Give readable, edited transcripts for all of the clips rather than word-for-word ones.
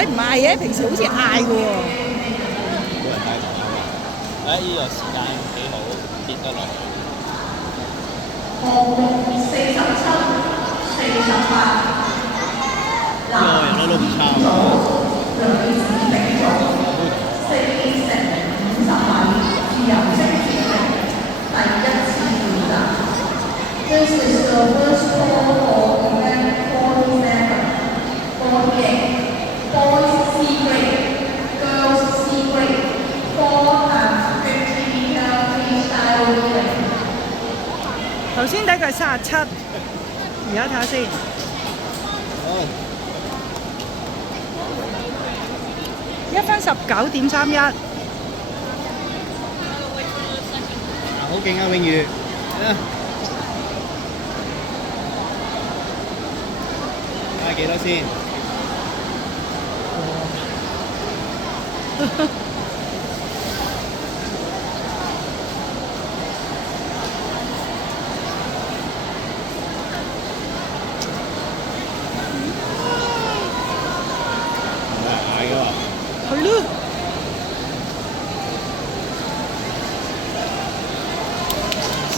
仔唔嗌嘅，平時好似嗌嘅喎。冇人帶頭啱啊！呢個時間幾好，跌得落。呢個人都唔差喎。This is the first call for event 47, 48, boys C grade, girls C grade, 4 and 50-meter freestyle relay. 頭先睇佢37，而家睇下先。1分19.31。好勁啊，永裕！睇下幾多先？唔係嗌㗎喎。係咯。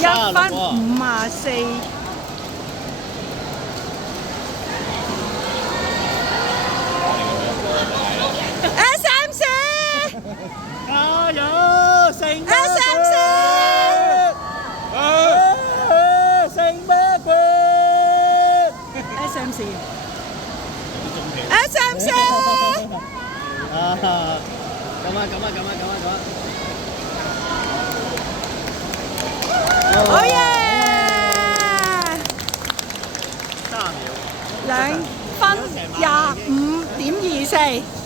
1分54。SMC， 加油，成咩？SMC， 成咩拳 ？SMC，SMC，好嘢！3秒，2分25.24。